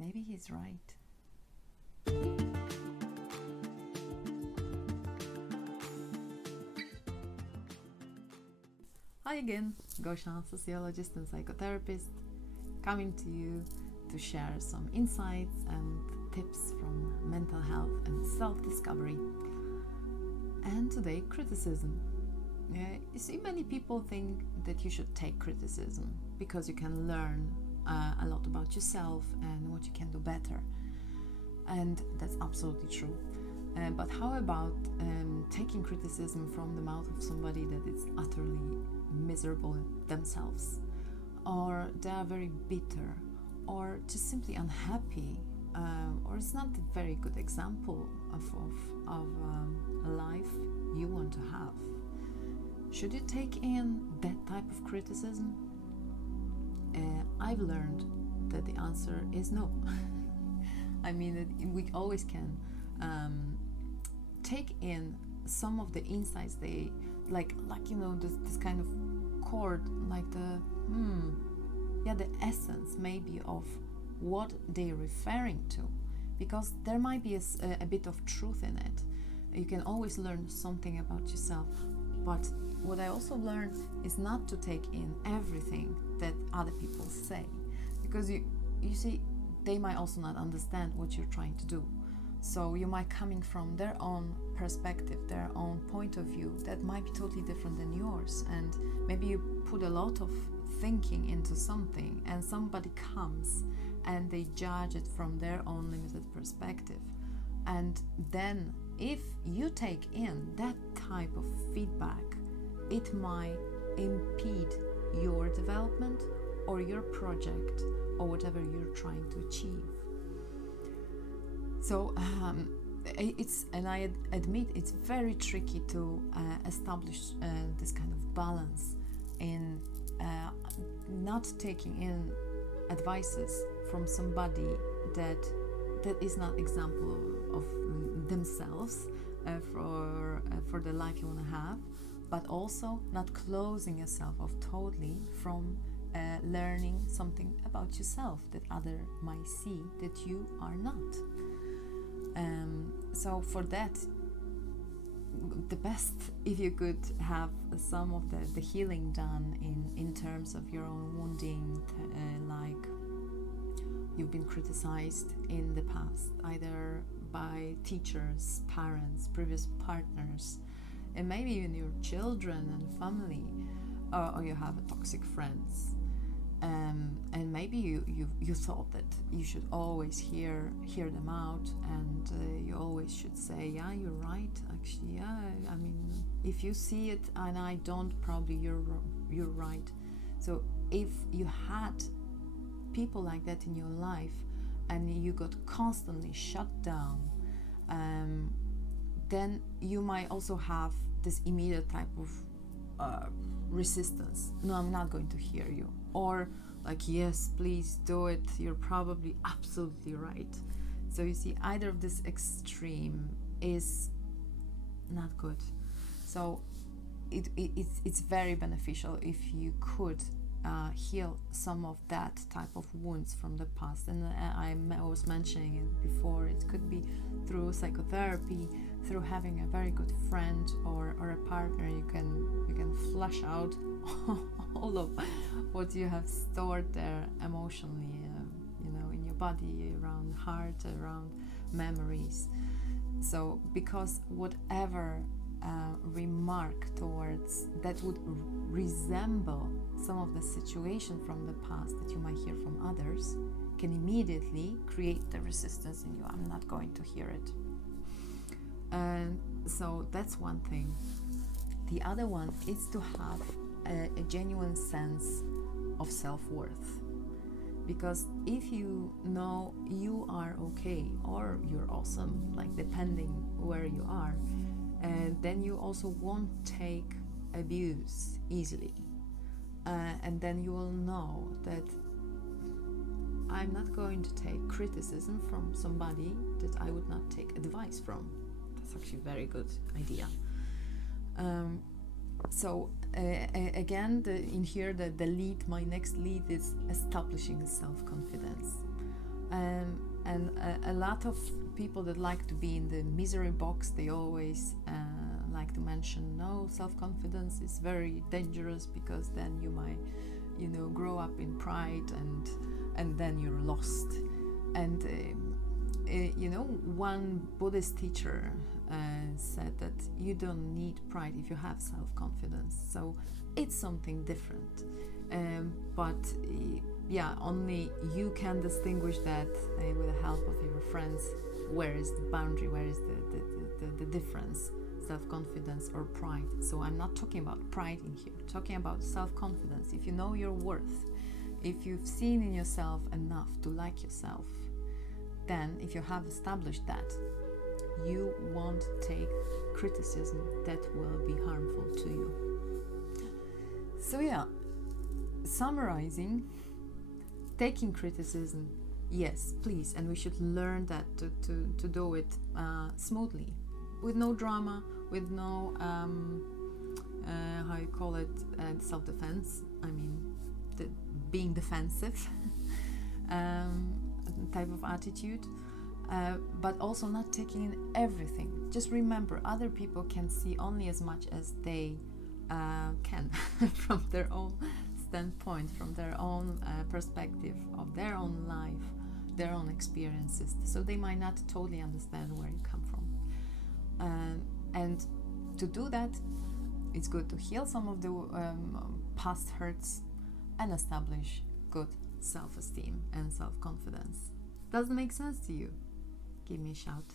maybe he's right. Hi again, Gosia, sociologist and psychotherapist, coming to you to share some insights and tips from mental health and self-discovery. And today, criticism. You see, many people think that you should take criticism because you can learn a lot about yourself and what you can do better. And that's absolutely true. But how about taking criticism from the mouth of somebody that is utterly miserable themselves, or they are very bitter, or just simply unhappy, or it's not a very good example of a life you want to have? Should you take in that type of criticism? I've learned that the answer is no. I mean, we always can take in some of the insights they like this kind of chord, like the essence maybe of what they're referring to, because there might be a bit of truth in it. You can always learn something about yourself. But what I also learned is not to take in everything that other people say, because you see, they might also not understand what you're trying to do. So you might coming from their own perspective, their own point of view that might be totally different than yours, and maybe you put a lot of thinking into something and somebody comes and they judge it from their own limited perspective. And then if you take in that type of feedback, it might impede your development or your project or whatever you're trying to achieve. So I admit it's very tricky to establish this kind of balance in not taking in advices from somebody that is not example of themselves for the life you want to have, but also not closing yourself off totally from learning something about yourself that other might see that you are not. So for that, the best, if you could have some of the healing done in terms of your own wounding, like you've been criticized in the past, either by teachers, parents, previous partners, and maybe even your children and family, or you have toxic friends. And maybe you thought that you should always hear them out, and you always should say, yeah, you're right, actually, yeah, I mean, if you see it and I don't, probably you're right. So if you had people like that in your life and you got constantly shut down, then you might also have this immediate type of resistance. No, I'm not going to hear you. Or like, yes, please do it, you're probably absolutely right. So you see, either of this extreme is not good. So it's very beneficial if you could heal some of that type of wounds from the past. And I was mentioning it before, it could be through psychotherapy, through having a very good friend or a partner. You can flush out all of what you have stored there emotionally, in your body, around heart, around memories. So because whatever remark towards that would resemble some of the situation from the past that you might hear from others can immediately create the resistance in you. I'm not going to hear it. And so that's one thing. The other one is to have a genuine sense of self-worth. Because if you know you are okay or you're awesome, like depending where you are, then you also won't take abuse easily. And then you will know that I'm not going to take criticism from somebody that I would not take advice from. That's actually a very good idea. So again, my next lead is establishing self-confidence. And a lot of people that like to be in the misery box, they always like to mention, no, self-confidence is very dangerous because then you might, grow up in pride and then you're lost. And one Buddhist teacher said that you don't need pride if you have self-confidence. So it's something different. But only you can distinguish that with the help of your friends. Where is the boundary? Where is the difference? Self-confidence or pride. So I'm not talking about pride in here. I'm talking about self-confidence. If you know your worth, if you've seen in yourself enough to like yourself, then if you have established that, you won't take criticism that will be harmful to you. So summarizing, taking criticism, yes, please, and we should learn that to do it smoothly, with no drama, with no self-defense. I mean, being defensive type of attitude, but also not taking in everything. Just remember, other people can see only as much as they can from their own standpoint, from their own perspective of their own life, their own experiences. So they might not totally understand where you come from. And to do that, it's good to heal some of the past hurts and establish good self-esteem and self-confidence. Does it make sense to you? Give me a shout.